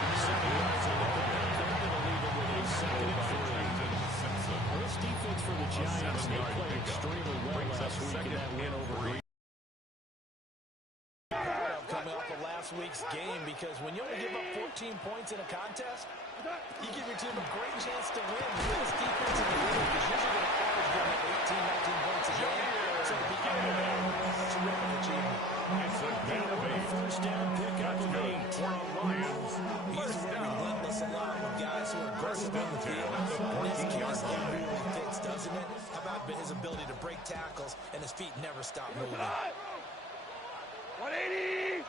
7 yards on the pickup. They're going to leave it with a 2nd and 3. Well, this defense for the Giants, they played extremely well last week in that win over Green. Coming off of last week's game, because when you only give up 14 points in a contest, you give your team a great chance to win. This defense in the league is usually going to average giving up 18, 19 points a game. So to be able to win, terrific achievement. It's a first down pickup of 8. He's relentless a lot with guys who are aggressive on the field. In this case, it really fits, doesn't it? How about his ability to break tackles and his feet never stop moving? 180!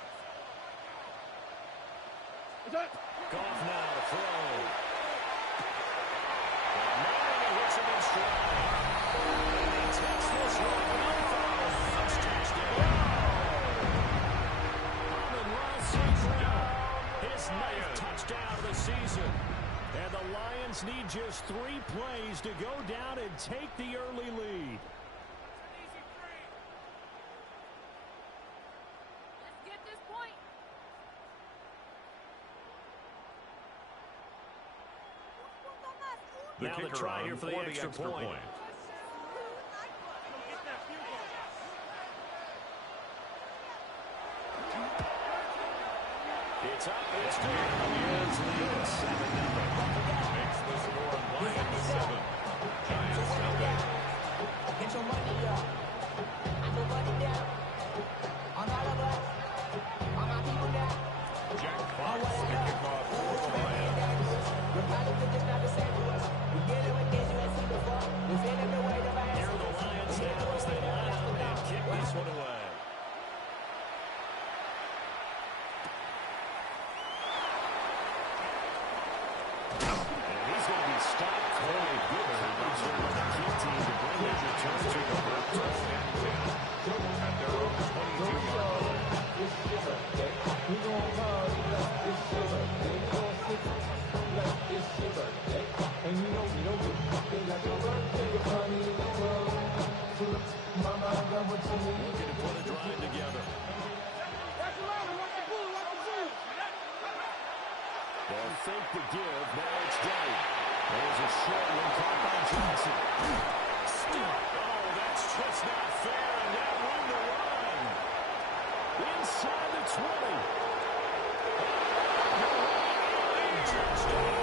Goff now to throw. And hits him in stride. He takes this one. That's touchdown. Amon-Ra St. Brown, his 9th touchdown of the season. And the Lions need just 3 plays to go down and take the early lead. Now the try here for the extra point. It's up, it's good. Lions lead at 7-0. Makes the score Lions 7. Giants nothing. Get your money up. I know money down. On all of us. On my people down. Jack Fox, the kickoff for the Lions. We're probably thinking not the same to us. We get it with this USC before. We feel in the way of our Here are the Lions now as they line up and kick this one away. And he's going to be stopped. Very good coverage here by the key team to bring his return to the first and 10 at their own 22-yard line. And you know we don't get like a birthday party in the world. Mama, I got what you need. Looking to put a drive together. They'll fake the give. Now it's Day. There's a short one caught by Johnson. Oh, that's just not fair, and that room to run. Inside the 20. Touchdown.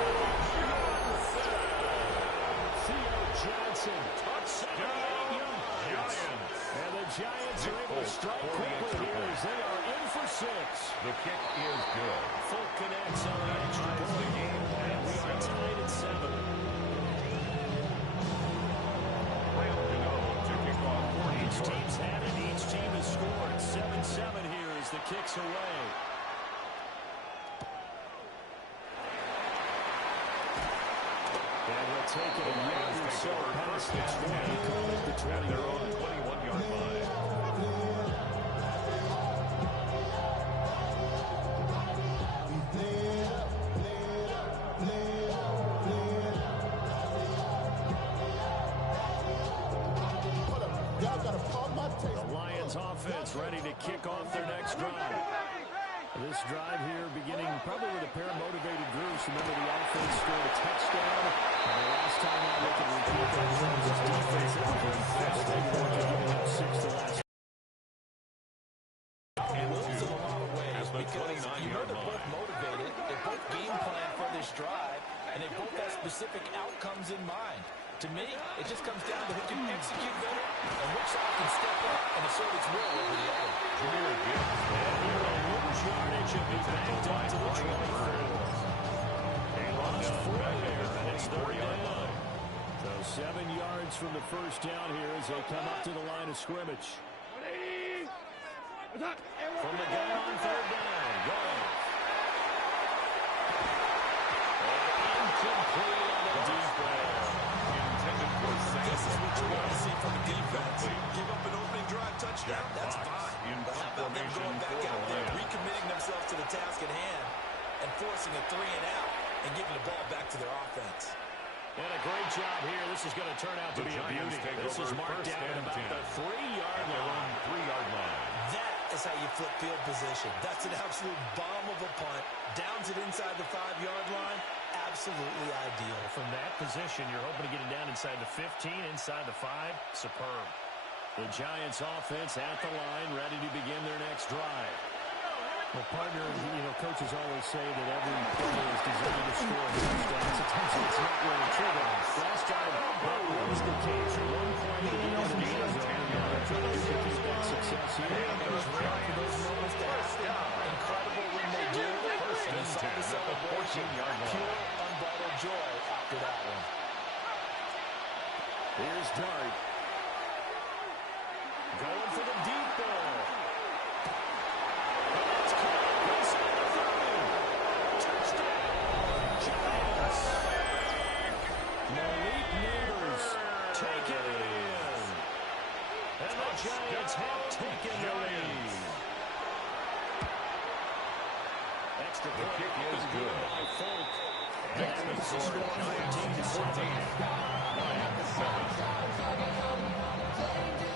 Theo Johnson. Touchdown. Giants. And the Giants are able to strike quickly here as they are in for 6. The kick is good. Full connects on the extra point. And we are tied at 7. Each team's had it. Each team has scored. 7-7 here as the kick's away. And we'll take it a yard or so past the 20. Call it the 20. They're on the 21-yard line. The Lions offense ready to kick off their next drive. This drive here beginning probably with a pair of motivated groups. Remember, the offense scored a touchdown. And the last time I looked at repeat that Giants defense out there fast. They were giving up 6 the last. And moves in a lot of ways because you know they're both motivated. They both game plan for this drive, and they both have specific outcomes in mind. To me, it just comes down to who can execute better and which side can step up and assert its will over the other. Jahmyr Gibbs. And here on Lewis yardage will be backed up to the 24. They lost 4 there, and it's 3rd down. So 7 yards from the first down here as they come up to the line of scrimmage. From the gun on 3rd down. Goff. Incomplete on the deep ball. This is what you want to see from the defense. Give up an opening drive touchdown, that's fine. But how about them going back out there, recommitting themselves to the task at hand, and forcing a 3-and-out, and giving the ball back to their offense. And a great job here. This is going to turn out to be a beauty. This is marked down at about the 3-yard line. 3-yard line. That That is how you flip field position. That's an absolute bomb of a punt. Downs it inside the 5-yard line. Absolutely ideal. From that position, you're hoping to get it down inside the 15, inside the 5. Superb. The Giants offense at the line, ready to begin their next drive. Well, partner, coaches always say that every play is designed to score a touchdown. Sometimes it's not really true. Last drive, that was the case. One play to get into the end zone. Trying to duplicate that success here. Those moments to happen. Incredible when they do. And you saw the celebration. Pure, unbridled joy after that one. Here's Dart. Going for the deep ball. It's caught inside the 30. Touchdown, Giants. Malik Neighbors take it in. And the Giants have taken the lead. Extra The kick is good. by Folk. Makes the score Giants 14. Lions 7.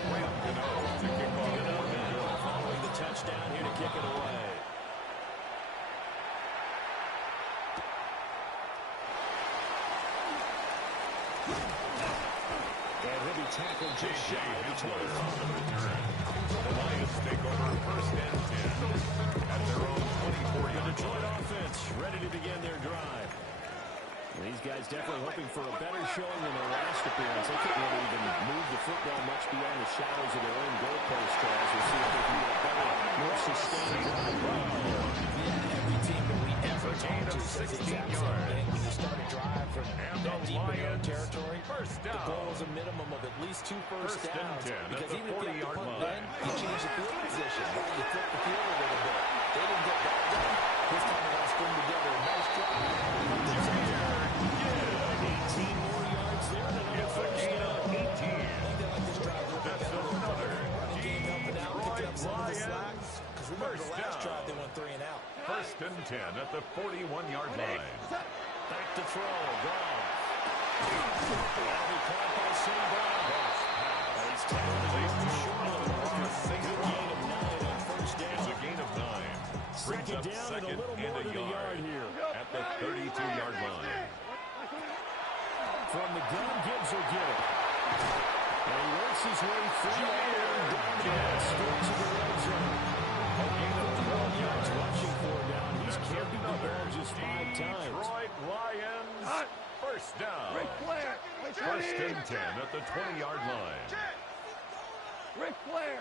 Graham Gano to kick off. Following the touchdown here to kick it away. And he'll be tackled just shy of the 25. The Lions take over 1st and 10 at their own 24-yard Detroit line. offense ready to begin their drive. These guys definitely hoping for a better showing than their last appearance. They couldn't really even move the football much beyond the shadows of their own goalpost. We'll see if they can get a better, more sustained drive. Every team that we ever talk to says the exact same thing. When you start a drive from that deep in your own territory, the goal is a minimum of at least 2 first downs. Because even if you have to punt then, you change the field position. Right? You flip the field a little bit. They didn't get that done. This time they're going to string together a nice drive. 18 more yards there than on the first down. 18. I think they like this drive a little bit better. Running game helping out, picking up some of the slack. Because remember the last drive they went 3 and out. 1st and 10 at the 41-yard line. Back to throw. Brown. That'll be caught by St. Brown. He's tackled short. Good gain of 9 on first down. It's a gain of 9. Brings Second up down and a second little more and than a yard here. at the 32-yard line. From the gun, Gibbs will get it. And he works his way through and down to the stretch of the red zone. A gain of 12 yards rushing for him now. He's carried the ball just 5 times. Detroit Lions, 1st down. 1st and 10 at the 20-yard line. Ric Flair.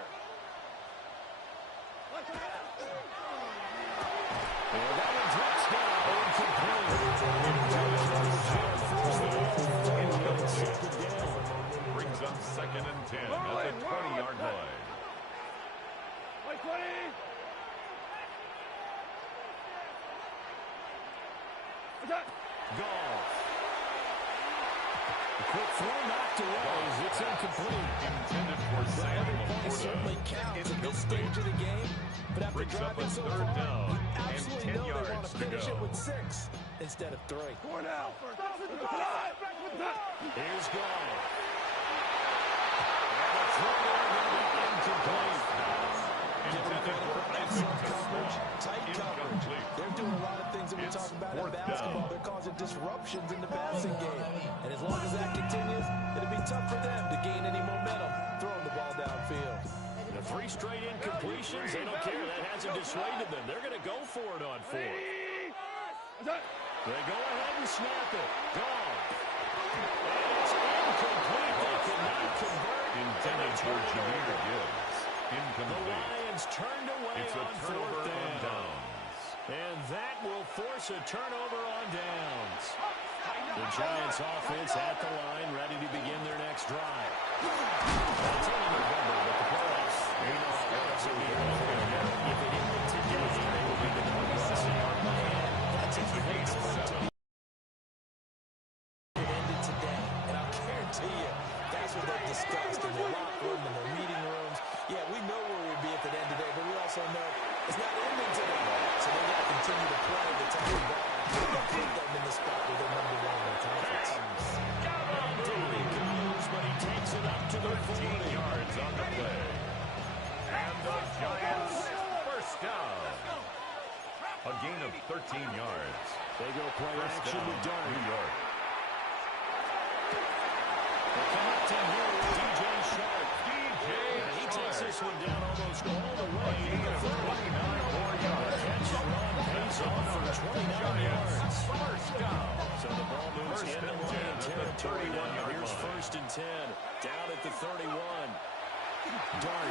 And that one drops down. Brings up 2nd and 10 at the 20-yard line. Goff. A quick throw knocked away. It's incomplete. Intended for Sam It certainly Laporta. counts at this stage of the game. But after Brings up driving a so 3rd far, down you and absolutely 10 know they want yards to to finish go. it with 6 instead of 3. Here's Goff. And the throw there will be incomplete. Intended for Excellent coverage, tight coverage. Incomplete. They're doing a lot of things that we It's talk about in 4th basketball. down. They're causing disruptions in the passing game. And as long as that continues, it'll be tough for them to gain any momentum throwing the ball downfield. The 3 straight incompletions, they don't care. That hasn't dissuaded them. They're going to go for it on 4th. They go ahead and snap it. Gone. And it's incomplete. They cannot convert. Intended for Jameer Gibbs. The Incomplete. Lions turned away It's a on turnover 4th on down. downs. And that will force a turnover on downs. The Giants offense at the line, ready to begin their next drive. It's only November, but the playoffs, we know how well it's going to be. If it ended today, they will be the number 1 seed. That's a great spot to be. It ended today, and I'll guarantee you, that's what they've discussed in their locker room, in their meeting rooms. Yeah, we know where we'd be at the end today, but we also know it's not ending today. So they got to continue to play the type of ball that put them in the spot where they're number 1 in the conference. Daly goes, but he takes it up to the 13 40. yards on the play. And the Giants 14 yards. They go play First action down, with Dart. New York. Connecting here with DJ Sharp. DJ He takes Sharp. this one down almost all the way. Gain of 29 more yards. Catch and run pays off for 29 yards. First down. So the ball moves First into and Lion 10 at the territory now. 31-yard Here's line. first and 10. Down at the 31. Dart.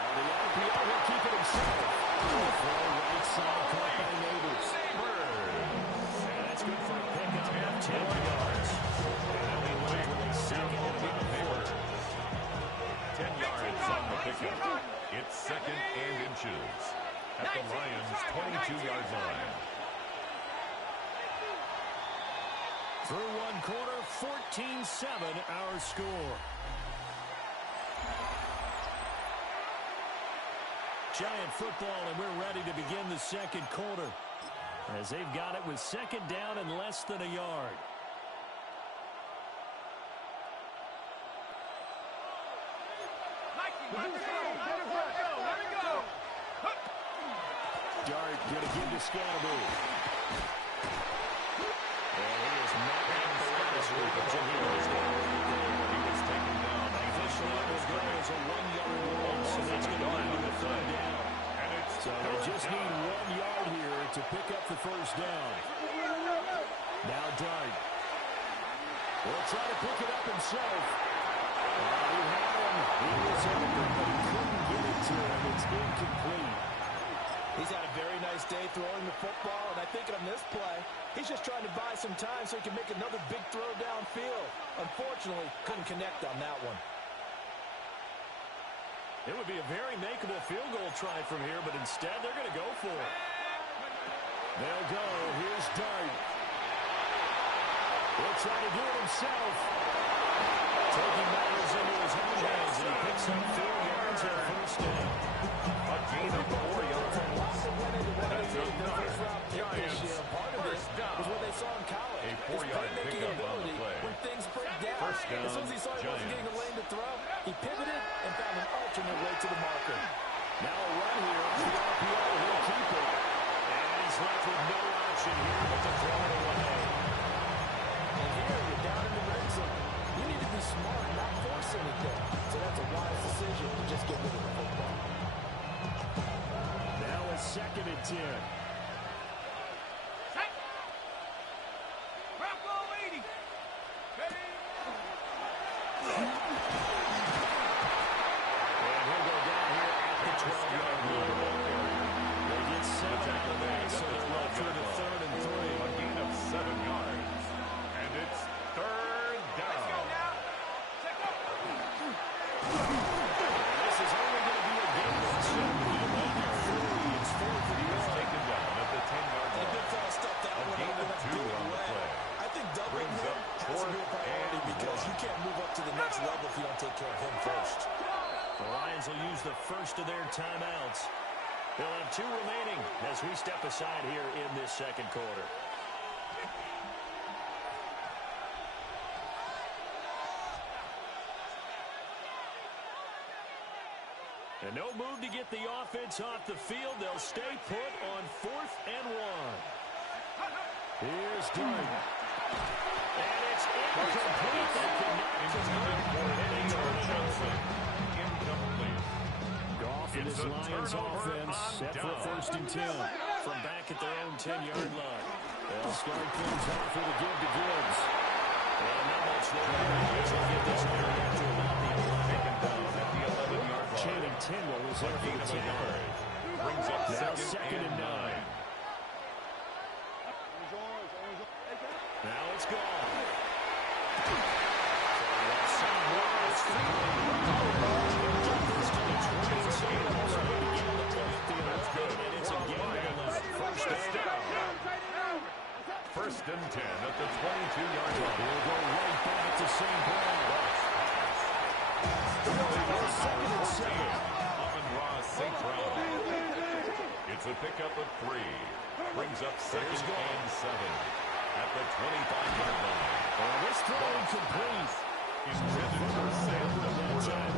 Now the RPO will keep it himself. Throw right side caught by Neighbors. And that's good for a pickup of 10 yards. And he went with a second and about 10 yards on the pickup. It's second and inches at the Lions' 22-yard line. Through one quarter, 14-7 our score. Giant football, and we're ready to begin the second quarter as they've got it with second down and less than a yard. Dart going to give to Scatterby. And he is knocked out the last week. He was taken down. Officially, it will go as a 1-yard loss, and that's going to lead to a third down. And it's So they just need 1 yard here to pick up the first down. Now Dart will try to pick it up himself. He had him. He was open, but he couldn't get it to him. It's incomplete. He's had a very nice day throwing the football, and I think on this play, he's just trying to buy some time so he can make another big throw downfield. Unfortunately, couldn't connect on that one. It would be a very makeable field goal try from here, but instead they're going to go for it. They'll go. Here's Dart. He'll try to do it himself. Taking matters into his own hands, and he picks up 4 yards at first down. a gain of 4 yards. That's enough. Giants Part of it first down. was what they saw in college. A His 4-yard playmaking pickup on the ability play. when things break down. First down, As soon as he saw he wasn't Giants. getting a lane to throw, he pivoted and found an alternate way to the marker. Now a run here. The RPO will keep it. And he's left with no option here but to throw it away. And here, you're down in the red zone. You need to be smart and not force anything. So that's a wise decision to just get rid of the football. Now a second and 10. And he'll go down here at the 12-yard line. They get 7 out of that, so they're left with a 3rd and 3. A gain of 7 yards. And it's third down. This is only going to be a game of 2. It's 4th and He was 1. taken down at the 10-yard And a big line. fella stepped out A and gain went of up in a 2 big on the way. play. I think doubling Brings him up has to be a 4th priority and because 1. you can't move up to the next level if you don't take care of him first. The Lions will use the first of their timeouts. They'll have 2 remaining as we step aside here in this second quarter. And no move to get the offense off the field. They'll stay put on 4th and 1. Here's Dart. And it's incomplete. That cannot convert. And they turn it over. Incomplete. Goff and It's his a Lions turnover offense on set for down. 1st and 10 from back at their own 10-yard line. They'll start things off with a give to Gibbs. And not much there. As they get this here after about the 11. Taken down at the 11-yard line. Channing Tindall is A there for gain the of a 10. yard. Brings up Now second and 9. Now it's gone. First and 10 at the 22-yard line. We'll go right back to St. Brown. Second and 7. Amon-Ra St. Brown. It's a pickup of 3. Brings up second and 7 at the 25-yard line. And this throw incomplete. Intended for Sam.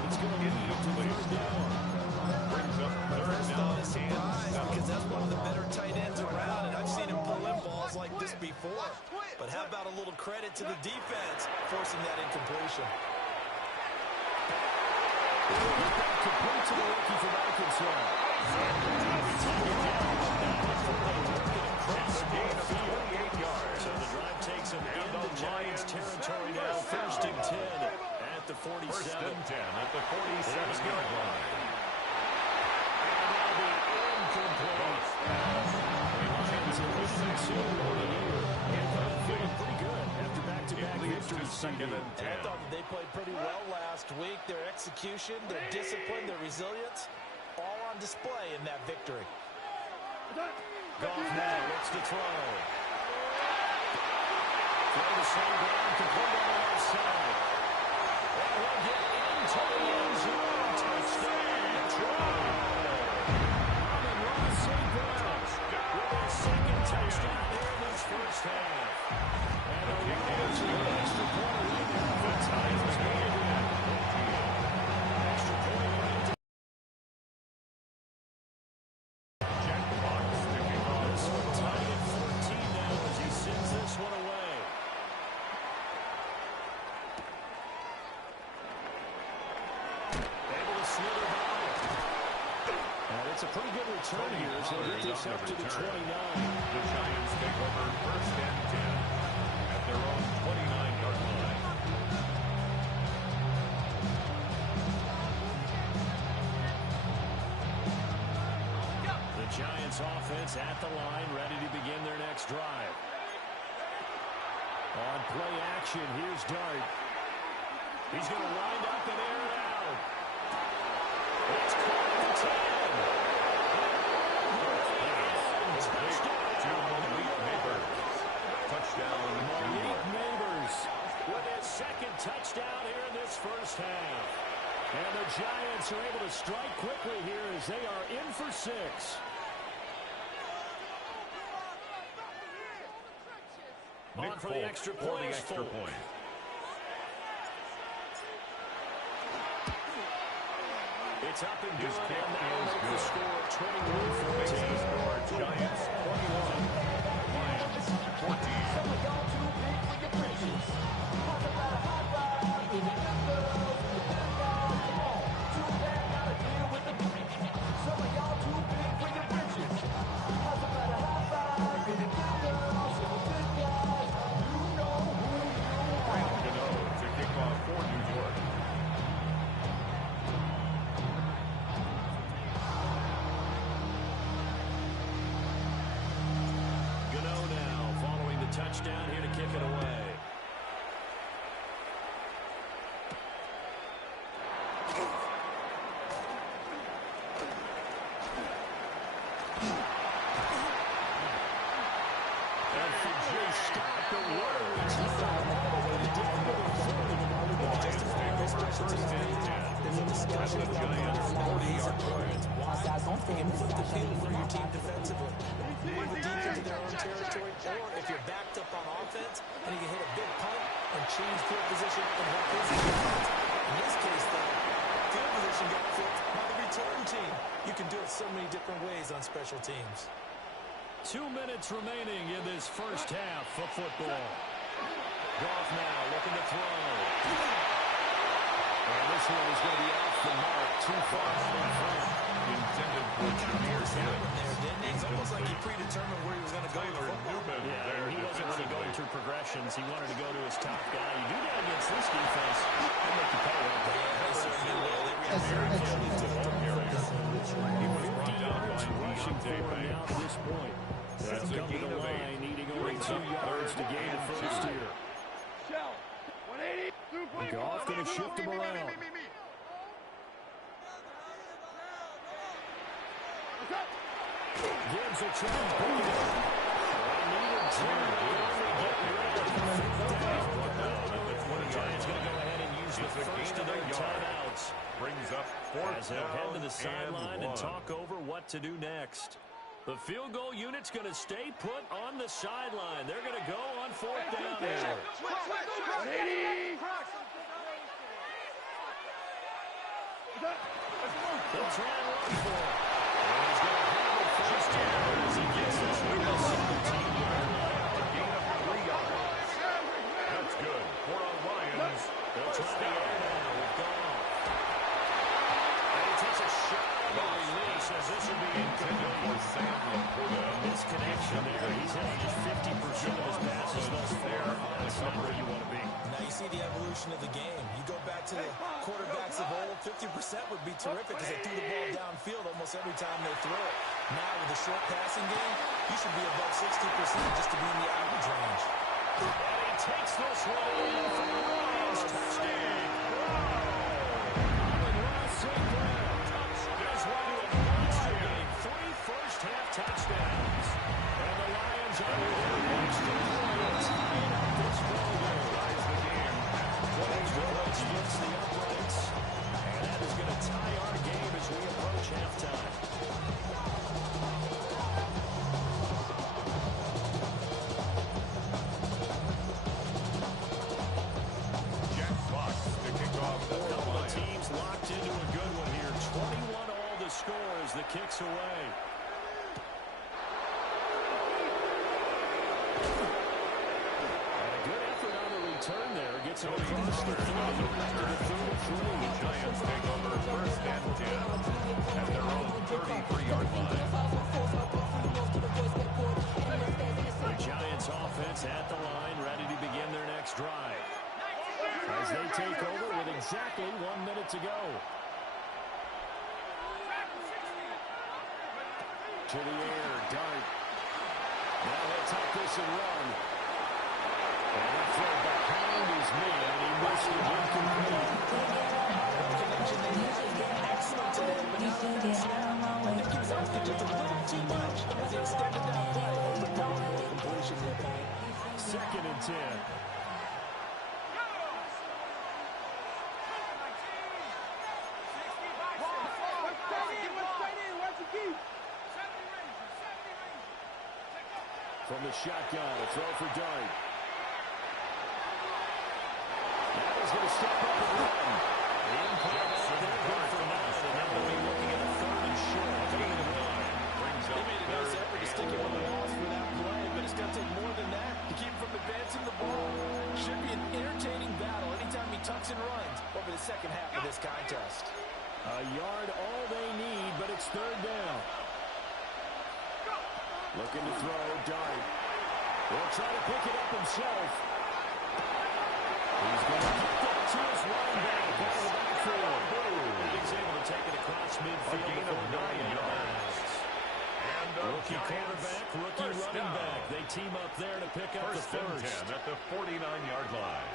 It's going to lead to third down. Brings up third First down thought and is surprise 7. because that's one of the better tight ends around, and I've seen him pull in balls like this before. But how about a little credit to the defense forcing that incompletion? Complete to the rookie from Arkansas. It's a gain of 28 yards. So the drive takes him into Giants territory now. First and 10 at the 47. First and 10 at the 47-yard line. And that'll be incomplete. Lions in losing two on the year. And feeling pretty good after back-to-back victories. Second and 10. I thought that they played pretty well last week. Their execution, their discipline, their resilience, all on display in that victory. Goff now looks to throw. Throw to St. Brown, complete on the left side. And he'll get into the end zone. Touchdown. Amon-Ra St. Brown with his second touchdown here in this first half. And the Lions with an extra point lead now. The Titans going to win. Extra point lead. Jack Fox sticking on. This one tied at 14 now as he sends this one away. Able to slither by. And it's a pretty good return here as they get this up to the 29. The Giants take over first and 10 at their own 29-yard line. The Giants offense at the line, ready to begin their next drive. On play action, here's Dart. He's going to wind up and air it out. It's caught at the 10. Touchdown. To Malik Neighbors. Touchdown, New Malik York. Neighbors with his second touchdown here in this first half. And the Giants are able to strike quickly here as they are in for 6. Nick On for the extra Folk for point the is extra Folk. point. It's up and His good, kick and that'll is make the good. score Makes 21-14. the score Giants 21, Lions 14. Brandon Gano to kick off for New York. Gano now following the touchdown here to kick it away. And for Jay Scott, the words not all the way down to the 40. Lions take over first and 10 at the Giants 40-yard line. You can flip the field for your team defensively. Move it deep into their own territory, or if you're backed up on offense, and you can hit a big punt and change field position and help his defense. In this case, though, field position got flipped by the return team. You can do it so many different ways on special teams. 2 minutes remaining in this first half of football. Goff now looking to throw. And this one is going to be off the mark, too far out in front. Intended for Jameer Gibbs. It's almost like he predetermined where he was going to go. Tyler Newman Yeah, there he wasn't really defensively. going through progressions. He wanted to go to his top guy. You do that against this defense, they'll make you pay right there. They certainly will. They react Very very careful quickly to to one area. He was brought down by Rushing Deontay for him now Banks. at this point. That's a Come to gain the of 8. line, needing only Brings 2 up yards to third gain and the first 2. here. Goff going to shift him around. Gibbs will try and pick it up. Needed to. The Giants going to go ahead and use the It's a first gain of of their a yard. timeouts. Brings up As fourth they'll head to down the sideline and and 1. talk over what to do next. The field goal unit's going to stay put on the sideline. They're going to go on fourth down here. They'll try and run for it. And he's going to have it first down as he gets this from the 17-yard line. A gain of 3 yards. That's good for a Lions. They'll try the air now with Goff. And he takes a shot on the release as this will be incomplete. For Sam Laporta. Misconnection there. He's hitting just 50% of his passes thus far. That's not where you want to be. Now you see the evolution of the game. You go back to the quarterbacks of old, 50% would be terrific because they threw the ball downfield almost every time they throw it. Now with a short passing game, you should be above 60% just to be in the average range. And he takes this one in for the Lions. Touchdown. Amon-Ra St. Brown gives way to a monster game. 3 first-half touchdowns. And the Lions are within an extra point, tying up this ball game. Ties the game at 20-20. Splits the uprights. And that is going to tie our game as we approach halftime. Jack Fox to kick off for the Couple of Lions. teams locked into a good one here. 21 all the score as the kick's away. And a good effort on the return there. Gets it across the 30 to the 33. The Giants take over first and 10 at their own 33-yard line. The Giants offense at the line, ready to begin their next drive. As they take over with exactly 1 minute to go. To the air, Dart. Now he'll take this and run. And he throw behind his man, and he missed it incomplete. Connection they had has been excellent today, but now with that snap, I think he was asking just a little too much as he extended that play over the completion. 2nd and 10. From the shotgun, a throw for Dart. Now he's going to step up and run. The impact out there, good for 9, and now we'll be looking at a 3rd and short. Gain of 1. Brings They up made a nice effort to stick him on the walls for that play, but it's going to take more than that to keep him from advancing the ball. Should be an entertaining battle anytime he tucks and runs over the second half of this contest. A yard all they need, but it's 3rd down. Looking to throw, Dart. He'll try to pick it up himself. He's going to get that to his running back out of the backfield. He's able to take it across midfield. A gain of 9 yards. And the Rookie Giants quarterback, rookie first running down. back. They team up there to pick up the First and first. 10 at the 49-yard line.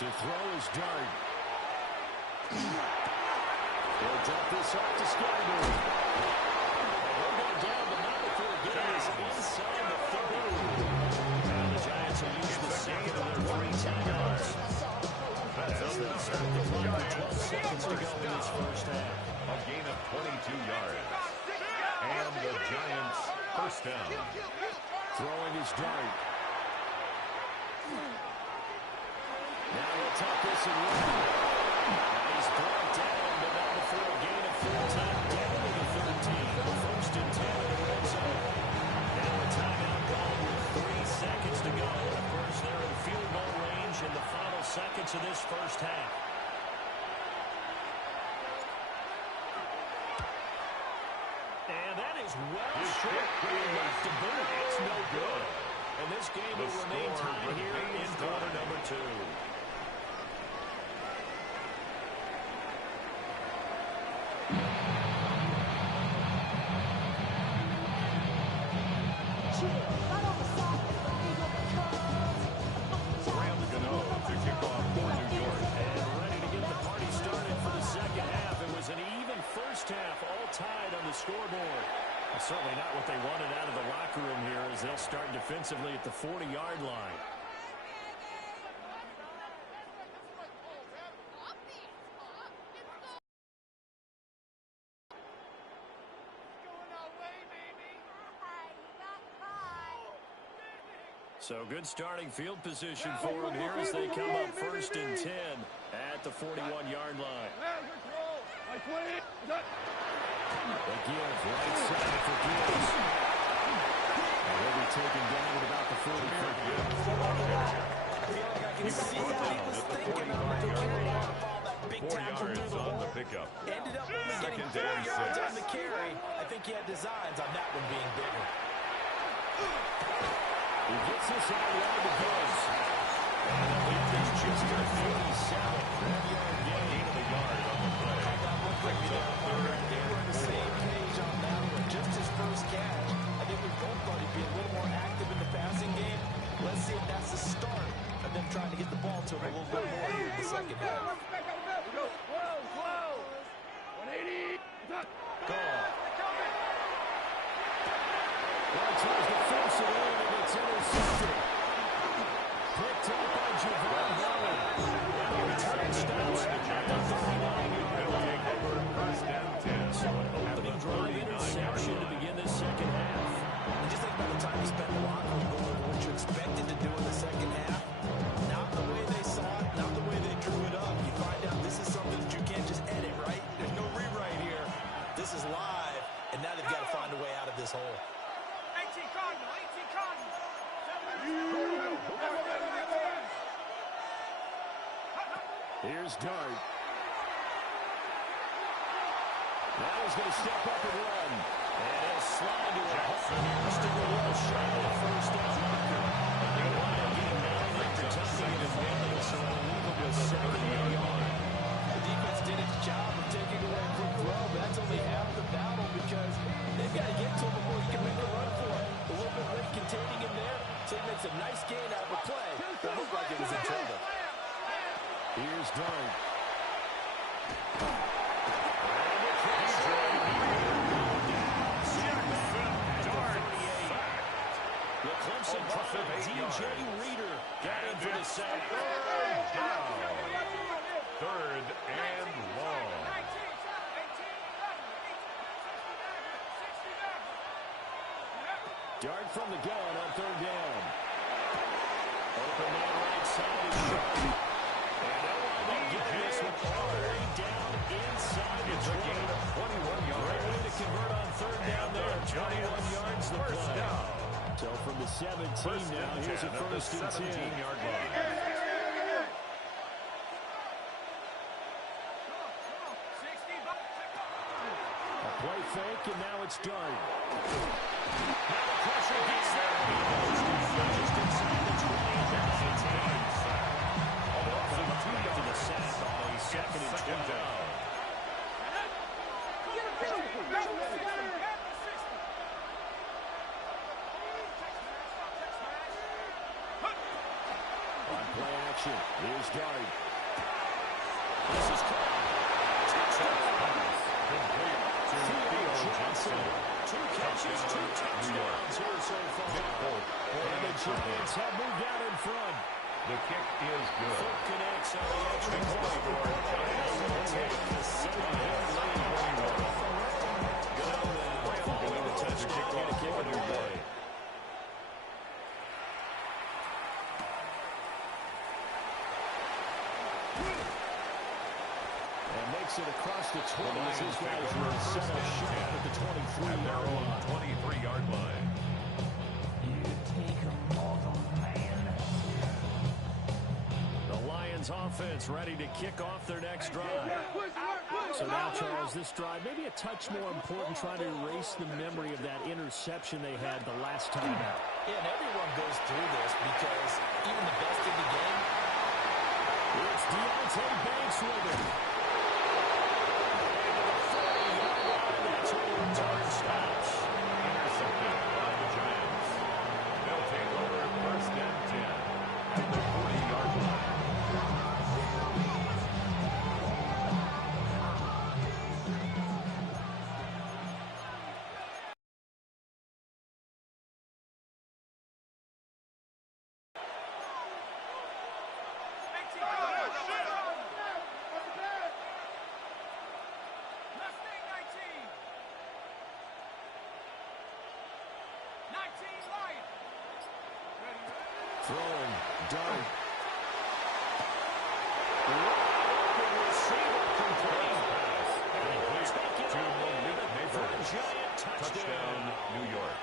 To throw is Dart. He'll drop this off to Scarborough. He'll go down, but not before it gets inside the 30. And the Giants will use the second of their 3 timeouts. As they'll start the clock with 12 seconds to go in this first half. A gain of 22 yards. And the Giants first down. Throwing his Dart. Now he'll tuck this and run. And he's brought down, but not before a gain of 14. Down to the 13. First and 10 in the red zone. Now a timeout call with 3 seconds to go. And of course, they're in field goal range in the final seconds of this first half. And that is well short left to boot. It's no good. And this game will remain tied here in quarter number 2. Graham Gano to kick off for New York. And ready to get the party started for the second half. It was an even first half, all tied on the scoreboard. Certainly not what they wanted out of the locker room here as they'll start defensively at the 40-yard line. So good starting field position for them here as they come up 1st and 10 at the 41-yard line. They give right side for Gibbs. And he'll be taken down at about the 45. I feel like I can see what he was thinking on that ball, that big 4 tackle through yards the on hole. the pickup. Ended up only getting 4 Second and yards 6. on the carry. I think he had designs on that one being bigger. He gets this out wide to Gibbs. And the lead is just at 47. 1-yard gain of a yard on the play. They were on the same page on that one. Just his first catch. I think we both thought he'd be a little more active in the passing game. Let's see if that's the start of them trying to get the ball to him a little bit more here in the second half. Well, tries to force it in, and it's intercepted. Picked up by Javon Howard. Touchdowns at the 39-yard line. First and 10. So an opening drive interception to begin this second half. And just think about the time you spent in the locker room going over what you expected to do in the second half. Not the way they saw it, not the way they drew it up. You find out this is something that you can't just edit, right? There's no rewrite here. This is live, and now they've got to find a way out of this hole. 18 Cardinal, 18 Cardinal. Here's Dart. Now he's going to step up and run. And he'll slide to a Houston well shy of the first down marker. They'll wind up getting 9 after touching it and failing, so it'll leave them with 70 yards. The defense did its job of taking away a quick throw, but that's only half the battle because they've got to get to him before he can make a run for it. A little bit late containing him there, so he makes a nice gain out of a play that looked like it was in trouble. Here's Dart. The Clemson product, DJ Reader, got in for the sack. Third and long. Dart from the gun on 3rd down. Open man right side is Sharp. And they'll wind up getting this one all the way down inside the 20. 21 yards. Great way to convert on 3rd down there. 21 yards the play. So from the 17 now, here's a 1st and 10. 17-yard line. A play fake, and now it's Dart. Now the pressure gets there. Just inside the 20 at the 19. Offensive 2 yards to the sack on a 2nd and 12. On play action, here's Dart. This is caught. Theo Johnson. 2 catches, 2 touchdowns here so far. And the Giants have moved out in front. The kick is good. Foot connects on the extra point. Giants will take the 7-point lead. Good on them. Going to touchdown. Get a kick on your day. And makes it across the 20 as his guys will set up shop at the 23-yard line. 23-yard line. The Lions offense ready to kick off their next drive. So now, Charles, this drive maybe a touch more important, trying to erase the memory of that interception they had the last time out. Yeah, and everyone goes through this because even the best in the game. It's Deontay Banks with it. That's where the return stops. Intercepted by the Giants. They'll take over 1st and 10 at the 40-yard line. throwing dart. Giant touchdown, New York.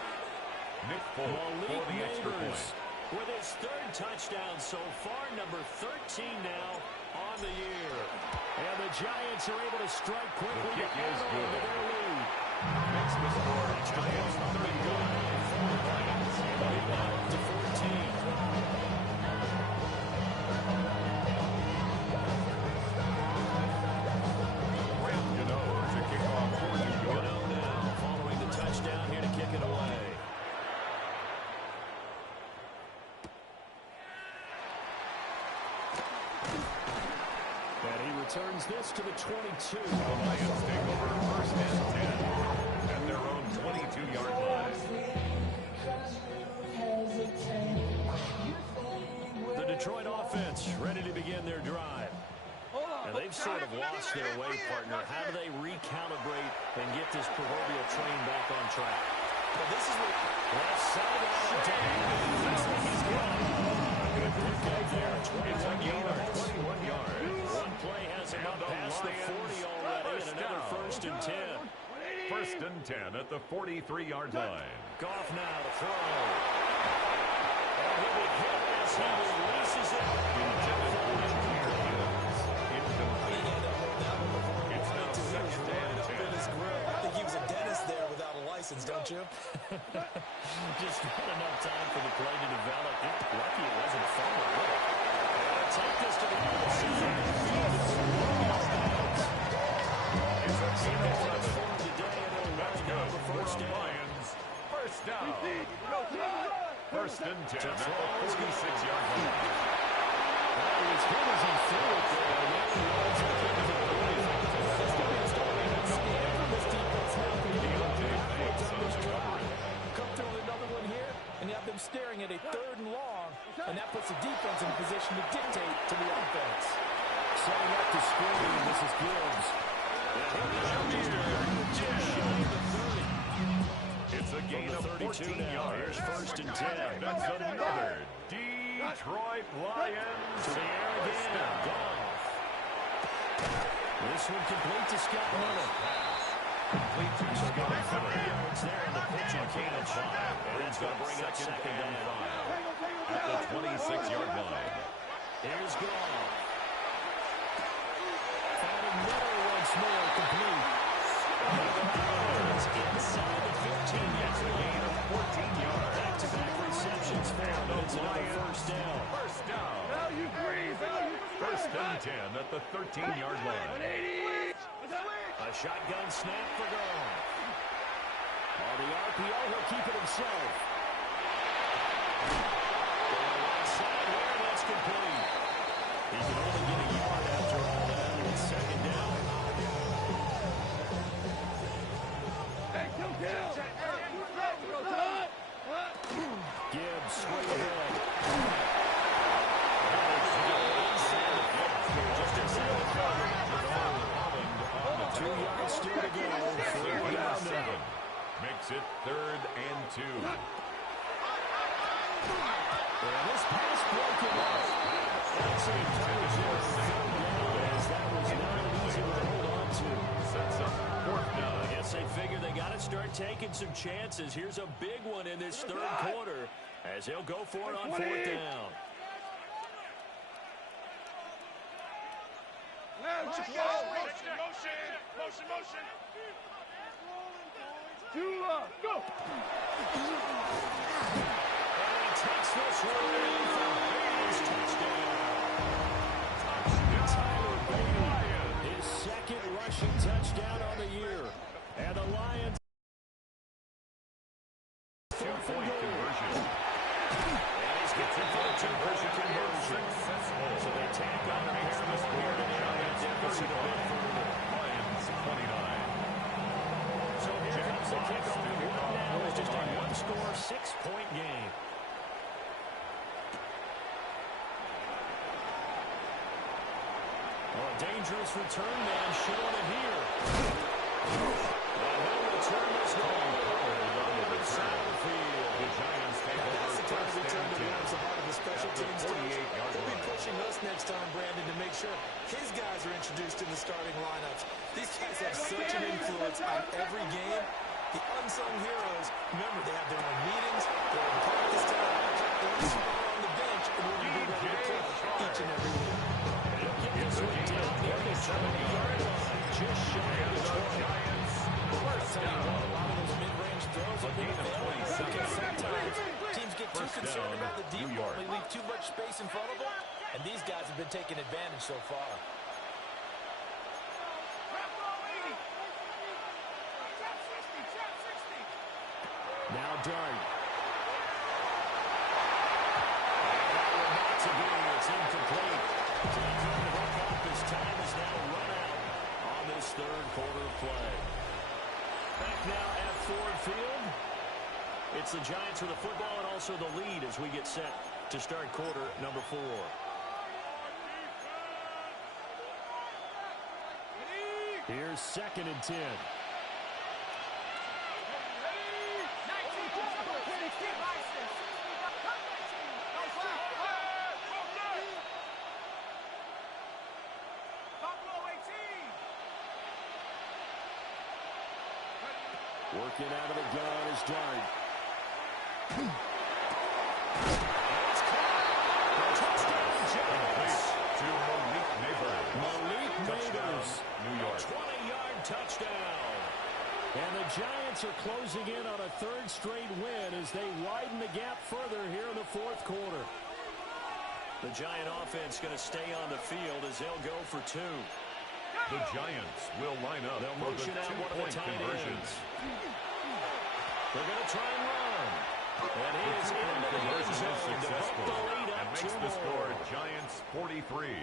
Nick Folk for the extra point. With his third touchdown so far, number 13 now on the year. And the Giants are able to strike quickly to add on to their lead. Makes the score Giants 31, Lions 29 to 14. Touchdown here to kick it away. And he returns this to the 22. The Lions take over first and 10 at their own 22-yard line. The Detroit offense ready to begin their drive. And they've sort of lost their way, partner. How do they recalibrate and get this proverbial train back on track? Well, this is what... Left side good pickup there. It's a gain of 21 yards. One play has him up past the 40 already, and another first and 10. First and 10 at the 43-yard line. Goff now to throw. And he'll be hit as he releases it. Intended for Jameer Gibbs. Incomplete. It's now second and 10. I think he was a dentist there without a license, don't you? Just not enough time for the play to develop. Lucky it wasn't fumble. Take this to the other side. It's a gain of 11. That's good. First Lions. First down. First and 10 at the 46-yard line. As good as he threw it there. Come through with another one here, and you have them staring at a third and long, and that puts the defense in a position to dictate to the offense. Setting up the screen, this is Gibbs. It's a gain of 14 yards. First and 10. That's another Detroit Lions To the air again. Goff. This one complete to Scott Miller. Complete to Scott Miller. It's there in the pitch and catch. And it's going to bring up second and 5. At the 26-yard line. Here's Goff. Finding Miller once more complete. Inside the 15-yard line. 14 yards. Back-to-back receptions for him. It's another first down. First down. First and 10 at the 13-yard line. A shotgun snap for Goff. On the RPO, he'll keep it himself. Right side there, that's complete. He can only get a yard after all that. It's second down. Gibbs swing ahead. Just inside the cover. 2 yards still to go. Third down now. Makes it third and 2. And this pass broken up. That's a as that was not an easy one to hold on to. Sets up fourth down. I guess they figure they got to start taking some chances. Here's a big one in this third quarter as he'll go for it on fourth down. Motion. And Go! he takes this one for his touchdown. Tyler Bailey, his second rushing touchdown on the year. And the Lions. 2-point conversion. And he's getting for a two-point conversion. So they tack on a pair of square to the Lions deficit a bit further. Lions 29. So here comes the kickoff. Right now is just a one-score, 6-point game. Oh, a dangerous return man showing it here. And he'll return this one. The Giants take over time to First return and to the 10 arms of part of the special at the teams coach. 48-yard He'll be line. pushing us next time, Brandon, to make sure his guys are introduced in the starting lineups. These guys have such an influence on every game. The unsung heroes, remember, they have their own meetings, their own practice time, they're just on the bench in order to be ready to play each and every week. It's a gain of 27 yards. Just shy of the 20. Giants. I'll tell you what, a lot of those mid-range throws have been gain of available 27. because sometimes teams get too First concerned down, about the deep New ball. York. They leave too much space in front of them, and these guys have been taking advantage so far. Now Dart. That will not to be. It's incomplete. So he trying to hook up. His time is now run out on this third quarter of play. Back now at Ford Field. It's the Giants with the football and also the lead as we get set to start quarter number 4. Here's 2nd and 10. Working out of the gun is Dart. Touchdown, Giants. To Malik Neighbors. Malik Touchdown, Neighbors. New York. 20-yard touchdown. And the Giants are closing in on a third straight win as they widen the gap further here in the fourth quarter. The Giant offense going to stay on the field as they'll go for 2. The Giants will line up They'll for the motion out one of the 2-point tight conversion. ends. They're going to try and run. And he is into the end Conversion is zone to bump successful the lead and up makes 2 the score more. Giants 43,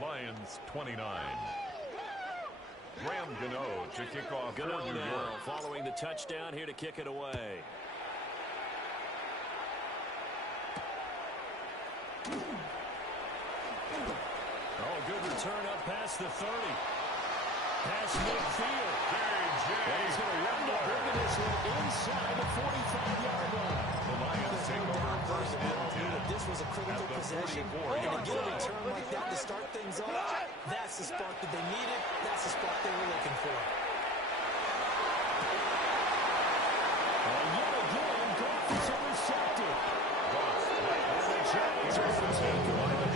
Lions 29. Graham Gano to kick off for Gano New now York. following the touchdown here to kick it away. Oh, good return up past the 30. Past midfield. And he's going to wind up bringing this one inside the 45-yard line. The Lions take over first and 10. This was a critical At the possession. 44-yard And to get a line. return like that to start things off, that's the spark that they needed. That's the spark they were looking for. And yet again, Goff is intercepted. And the Giants are going to take one of the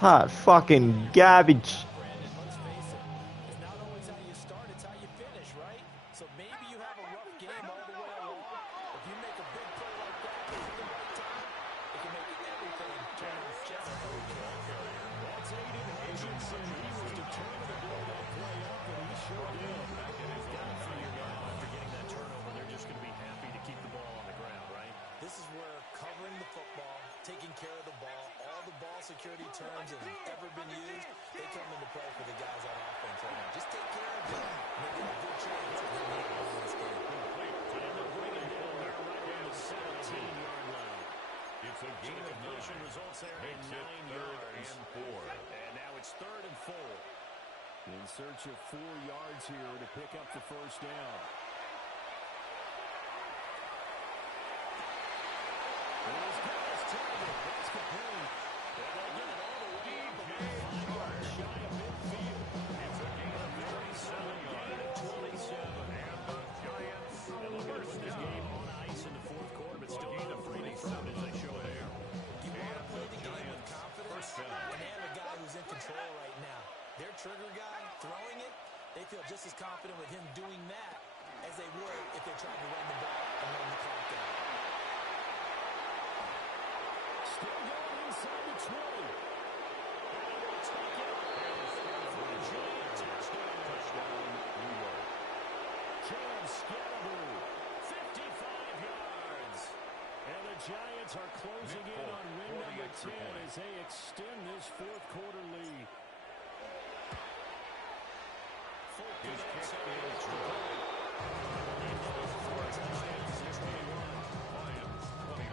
Hot fucking garbage. Let's face it, it's not always how you start, it's how you finish, right? So maybe you have a rough game all the way along. If you make a big play like that at the right time, it can make everything turn just okay. That's Aiden Hutchinson. He was determined to blow that play up, and he sure did. You've got to figure now after getting that turnover, they're just going to be happy to keep the ball on the ground, right? This is where covering the football, taking care of the ball, all the ball security terms that have ever been used, they come into play for the guys on offense right now. Just take care of them, and they get a good chance to win this game. And they're bringing it down there right on the 17-yard line. It's a gain of Conversion 9. results there in Makes it 9 third yards. and 4. And now it's 3rd and 4. In search of 4 yards here to pick up the first down. Here's Dallas Taylor. That's complete. And they get it all the way up about 5 yards shy of midfield. It's a gain of 37 yards. 27. And the Giants And look at this game on ice in the fourth quarter, but still gain of 27 as they show there. You want to play the game with confidence First down. and have a guy who's in control right now. Their trigger guy throwing it, they feel just as confident with him doing that as they would if they tried to run the ball and run the clock out. Still going inside the 20. And he will take it for a giant touchdown. Touchdown, New York. Cam Scalaboo, 55 yards. And the Giants are closing in on win for the number extra 10 point. as they extend this fourth quarter lead. His kick is good. Lions 29.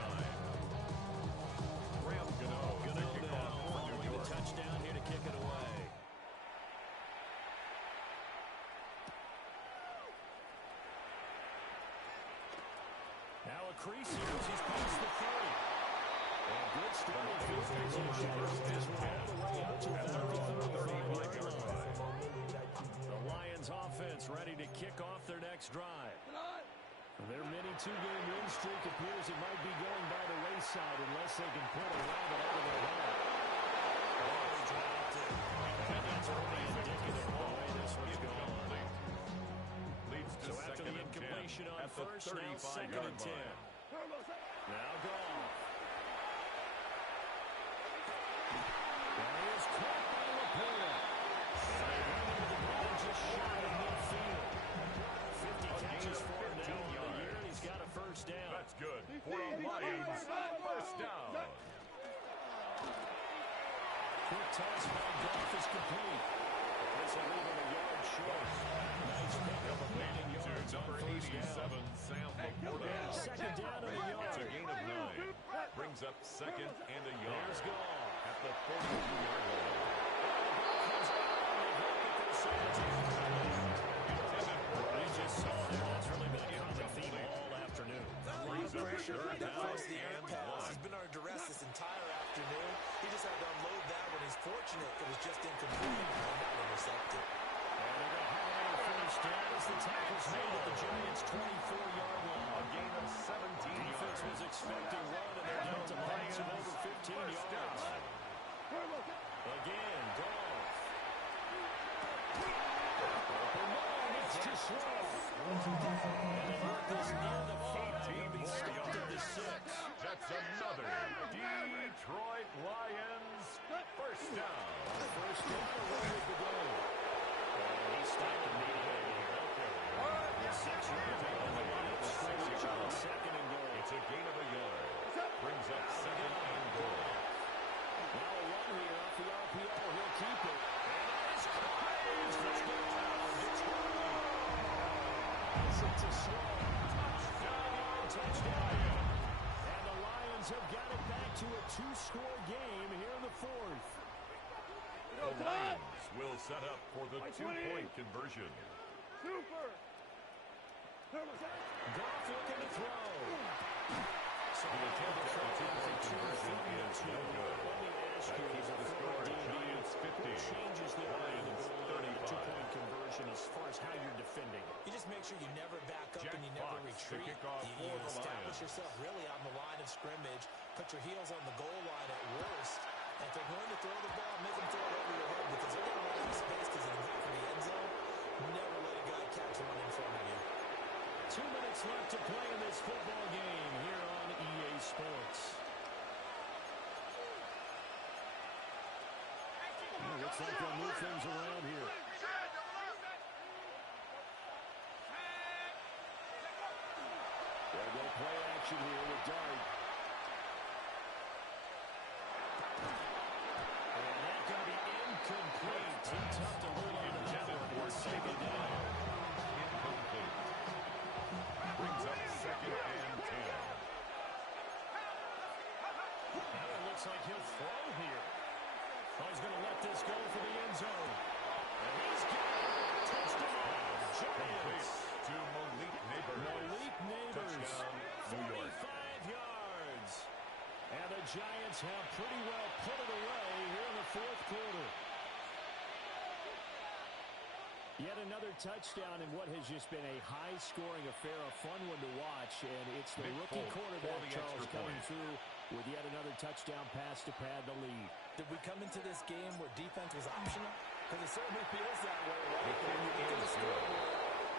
Graham Gano to kick off for New York. Touchdown here to kick it away. crease here as he's past the 30. And good start on field position. This one all the way up to the 35-yard line. The Lions offense ready to kick off their next drive. Their mini two-game win streak appears it might be going by the wayside unless they can put a rabbit out of their hat. That's really indicative of the way this one's going. So after the incompletion on first, now second and 10. Now Goff. And he is caught by Laporta. And they run into the ground just shy of midfield. 50 catches for him now on the year, and he's got a first down. That's good for the Lions. First down. Quick toss by Goff is complete. This will leave him a yard short. Nice pickup of gaining yards on first down. Sam Laporta. Second down and a yard. It's a gain of 9. Brings up second and a yard. There's Goff. At the 42-yard line. I just saw there. That's really been a common theme all afternoon. Pressure that forced the air pass. He's been under duress this entire afternoon. He just had to unload that when he's fortunate it was just incomplete and not intercepted. And they're going to have another first down as the tackle's made at the Giants' 24-yard line. A gain of 17 yards. Defense was expecting run, and they're down to lines of over 15 yards. Again, Goff. Open line, it's too slow. And they mark this near the 5. He'll be stopped at the 6. That's another Detroit Lions first down. First down, away with the goal. And he stopped immediately. The 6-yard on the Lions scrimmage on second and goal. It's a gain of a yard. Brings up second and goal. Now a run here off the RPO. He'll keep it. And that is crazy. Let's go. It's a slow. Touchdown. And the Lions have got it back to a 2-score game here in the 4th. The Lions will set up for the 2-point conversion. Goff looking to throw. So The attempt at the 2-point conversion is no good. That keeps the score Giants 50. Changes the Lions 35. 2-point conversion as far as how you're defending. You just make sure you never back up Jack and you never Fox to retreat. kick off You for the establish Lions. yourself really on the line of scrimmage. Put your heels on the goal line at worst. And if they're going to throw the ball, make them throw it over your head because they're going to run out of space because they're going for the end zone. Never let a guy catch one in front of you. 2 minutes left to play in this football game here on EA Sports. Looks like they'll move things around here. They'll go play action here with Dart. And that's going to be incomplete. Too tough to hold on to that one for second down. Incomplete. Brings up second and 10. Now it looks like he'll throw here. Oh, he's going to let this go for the end zone. And he's got it. Touchdown. Giants. To Malik Neighbors. Malik Neighbors. Touchdown, New York. 45 yards. And the Giants have pretty well put it away here in the 4th quarter. Yet another touchdown in what has just been a high-scoring affair, a fun one to watch. And it's the rookie quarterback, Charles, coming through with yet another touchdown pass to pad the lead. Did we come into this game where defense was optional? Because it certainly feels that way, right? When you look at the scoreboard,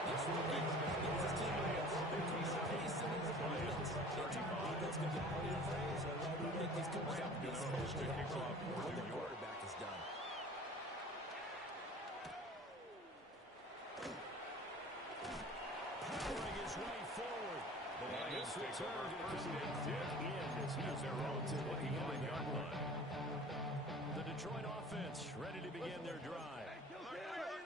this will be this team is facing his opponents. Defense can get part of the phrase. I think this comes out to be especially what the quarterback has done. Powering his way forward. The Lions take over first and 10 as their own 21-yard line. The Detroit offense ready to begin their drive.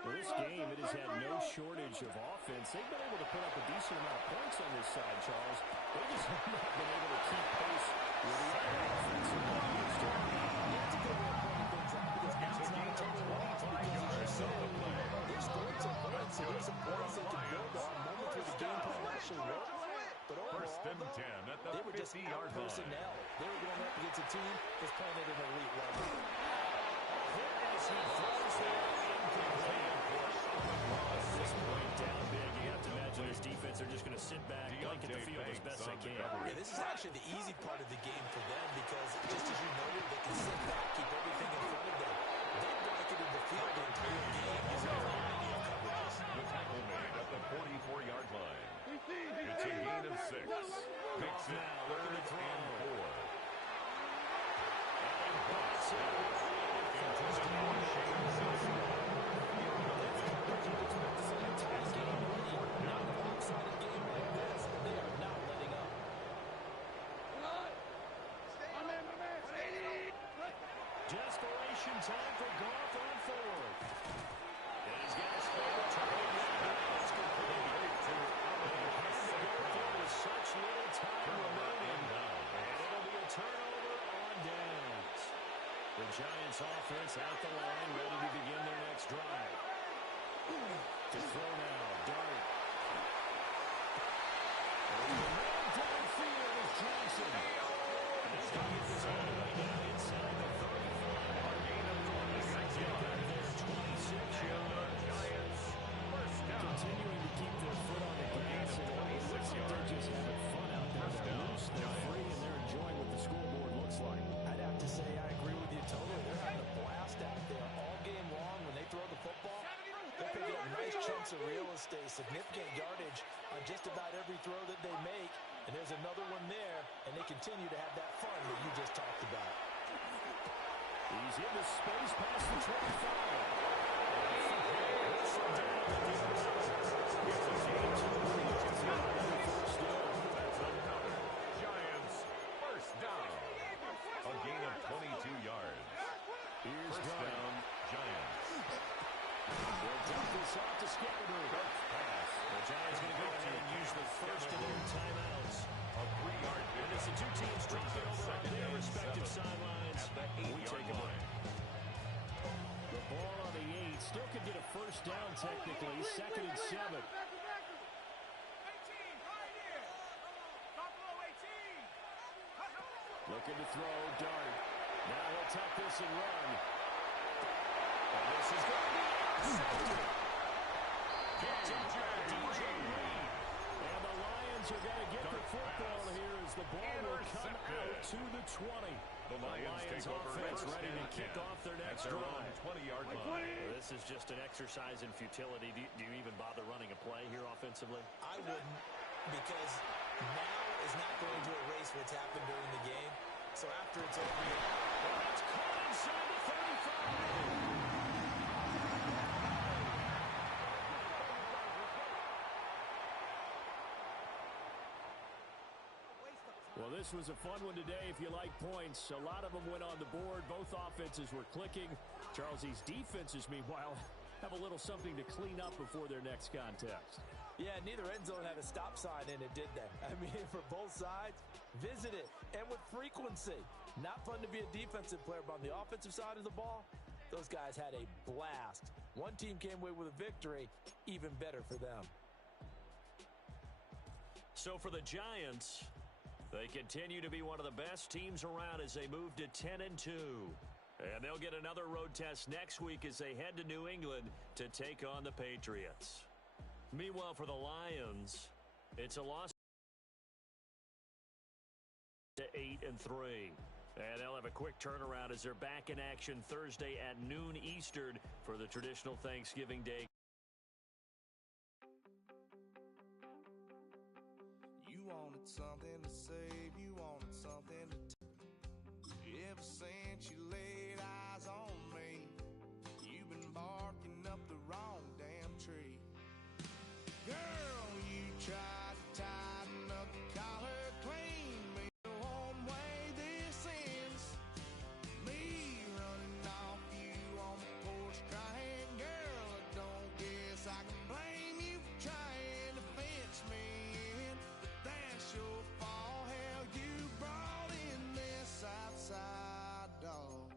For this game, it has had no shortage of offense. They've been able to put up a decent amount of points on this side, Charles. They just have not been able to keep pace with the other offensive lines. That's a good way of pointing things out because outside of 25 yards on the play, they're scoring some points, so there's some points they can build on moments where the game plan actually works. But overall, First and 10 at They were just 50-yard line. personnel. They were going up against a team that's playing at an elite level. As he throws there, incomplete. At this point, down big. You have to imagine this defense are just going to sit back, blanket the field as best they can. Yeah, this is actually the easy part of the game for them because, just as you noted, they can sit back, keep everything in front of them. They blanketed the field the entire game using a variety of coverages. The tackle made at the 44-yard line. It's a gain of 6. Makes it 3rd and 4. Desperation time for Goff on forward. And he's got a spot. It's complete. With such little time remaining. And it'll be a turnover on downs. The Giants offense at the line, ready to begin their next drive. To throw now, Dart. Downfield is Johnson. And he's going to get this all the way down inside the 35. A gain of 26 yards. 26 yards. Giants first down. Continuing to keep their foot on the gas. And it looks like they're just having fun out there. They're loose, they're free, and they're enjoying what the scoreboard looks like. I'd have to say I agree with you totally. They're having a blast out there all game long when they throw the football. They're picking up nice chunks of real estate, significant yardage on just about every throw that they make. And there's another one there, and they continue to have that fun that you just talked about. He's in the space past the 25. Giants first down. A gain of 22 yards. Here's First down, Giants. They'll dump this off to Scatterberg. Pass. The Giants going to go ahead and use the first of their timeouts. A 3-yard And as the two teams drop it over on their respective sidelines, at the we take 8-yard a line. break. The ball on the 8. Still could get a first down technically. 2nd and 7. 18, right here. Top below 18. Looking to throw, Dart. Now he'll tuck this and run. And this is going to be intercepted. Picked up by DJ Reed. And the Lions are going to get the football here as the ball will come out to the 20. The Lions take over offense first ready to and kick 10 off their at next their own drive. 20-yard line. This is just an exercise in futility. Do you even bother running a play here offensively? I wouldn't, because now is not going to erase what's happened during the game. So after it's over, It's caught inside the 35. Well, this was a fun one today if you like points. A lot of them went on the board. Both offenses were clicking. Charles, these defenses, meanwhile, have a little something to clean up before their next contest. yeah, neither end zone had a stop sign in it, did they? I mean, for both sides, visit it, and with frequency. Not fun to be a defensive player, but on the offensive side of the ball, those guys had a blast. One team came away with a victory, even better for them. So for the Giants, they continue to be one of the best teams around as they move to 10-2. And they'll get another road test next week as they head to New England to take on the Patriots. Meanwhile, for the Lions, it's a loss to 8-3. And they'll have a quick turnaround as they're back in action Thursday at noon Eastern for the traditional Thanksgiving Day. You wanted something to save, you wanted something to ever since you laid eyes on me, you've been barking up the wrong damn tree. Girl, you tried to tighten up the collar, clean me the one way this ends. Me running off you on the porch crying, girl, I don't guess I can blame you for trying to fence me in, but that's your fault. Hell, you brought in this outside dog.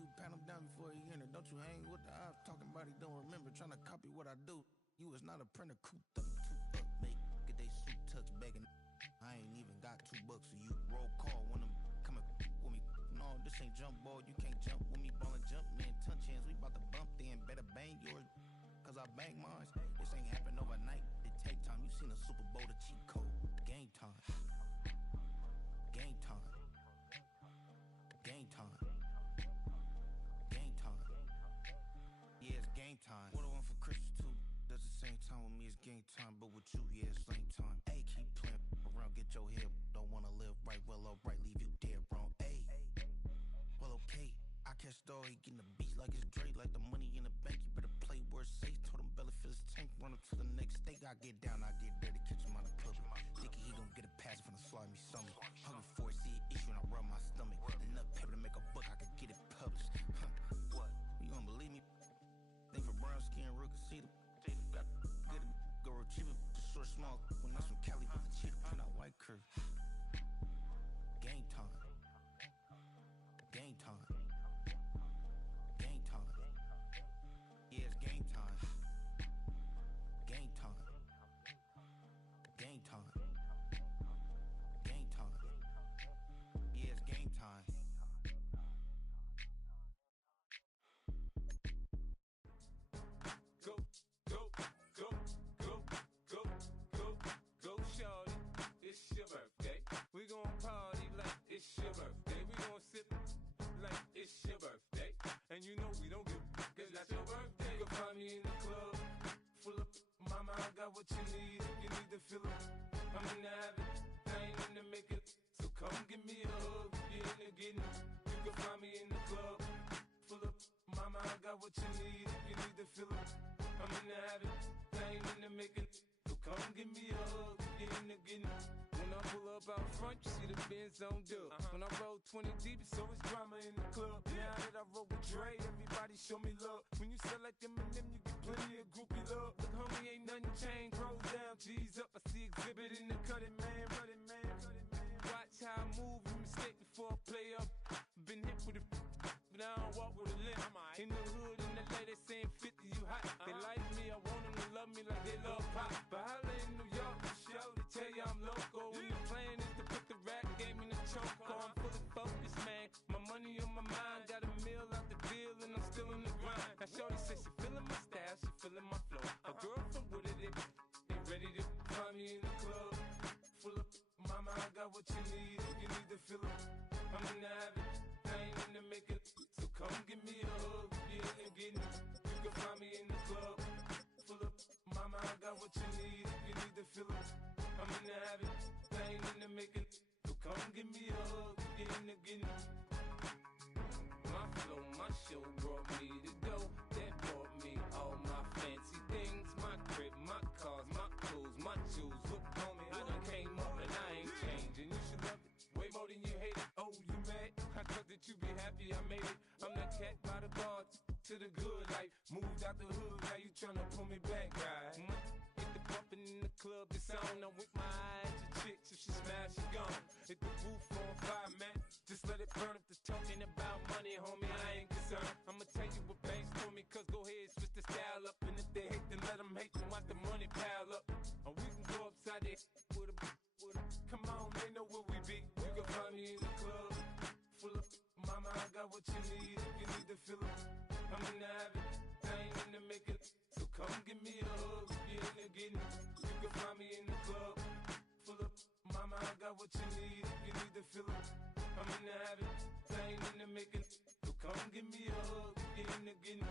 you pat him down before he enter. Don't you hang with the ops talking about he don't remember. Trying to copy what I do. You was not a printer, cooped up, toot up, make get they suit touch begging. I ain't even got $2 for you. Roll call when I'm coming with me. No, this ain't jump ball. You can't jump with me. Ballin' jump, man. Touch hands. We bout to bump then. Better bang yours, cause I bang mine. This ain't happen overnight. It take time. You seen a Super Bowl, the cheat code. Game time. Game time. Game time. Game time. Yeah, it's game time. What I want for Christmas too. Does the same time with me, it's game time. But with you, yeah, it's same time. Hey, keep playing around, get your head. Don't wanna live right, well, alright, leave you dead wrong. Hey, well, okay. I catch the dog, he getting the beat like it's Dre, like the money in the bank. You better play where it's safe. Told him belly fill his tank, run him to the next state. I get down, I get dirty, catch him on the pub. Thinking he gon' get a pass from the slimy stomach. Hungry for it, see an issue and I rub my stomach. Enough paper to make a book, I could get it published. What? You don't believe me? Think for brown skin, real can see the got good go retrieve it, short small. When I'm from Cali, with the cheetah print out white curve. Game time. Game time. Game time. Yeah, it's game time. Game time. Game time. Game time. Yeah, it's game time. Go, go, go, go, go, go, go, shorty. It's your birthday. We gon' party like it's your birthday. We gon' sip like it's your birthday. And you know we don't give cause that's your birthday. You can find me in the club, full of mama, I got what you need. If you need to fill up, I'm in the habit, I ain't in the making. So come give me a hug, you're in the getting. You can find me in the club, full of mama, I got what you need. If you need to fill up, I'm in the habit, I ain't in the making. So come give me a hug, you're in the getting. When I pull up out front, you see the Benz on dub. When I roll 20 deep, it's always drama in the club. Now that I roll with Dre, everybody show me love. When you sell like Eminem, you get plenty of groupie love. Look, homie, ain't nothing changed. Roll down, G's up. I see exhibit in the cutting, man. Running, man. Watch how I move and mistake before I play up. Been hit with a but I don't walk with a limp. In the hood, in the lady saying 50, you hot. They like me, I want them to love me like they love pop. But holla in New York, the show, they tell you I'm local. When the plan is to put the rap game in the choke. I'm fully focused, man. My money on my mind, got a meal out the deal, and I'm still in the grind. Now shorty says she feeling my style, she feeling my flow. A girl from Wooded, they ready to find me in the club. Full of mama, I got what you need. If you need to fill up, I'm in the habit, I ain't in the making. So come give me a hug, you're in the getting. You can find me in the club, full of mama, I got what you need. If you need to fill up, I'm in the habit, I ain't in the making. So come give me a hug, you're in the getting. My flow, my show brought me to go. That brought me all my fancy things. My crib, my cars, my clothes, my shoes. Look, homie, I done came up and I ain't changing. You should love it way more than you hate it. Oh, you mad? I thought that you be happy I made it. I'm that cat by the bar to the good life. Moved out the hood, now you tryna pull me back, right? Hit the bumpin' in the club, it's on. I'm with my eyes to chicks, if she smash, she gone. Hit the roof on fire, man. Just let it burn if the talking about money, homie, I ain't concerned. I'ma tell you what banks told me, cause go ahead, switch the style up. And if they hate, then let them hate, then watch the money pile up. Or we can go upside there with a come on, they know where we be. You can find me in the club, full of mama, I got what you need. If you need to fill up, I'm in the habit, I ain't in the making. So come give me a hug, you're in the getting. You can find me in the club, full of mama, I got what you need. If you need to fill up, I'm in the habit, I ain't in the making. So come give me a hug, you're in the getting.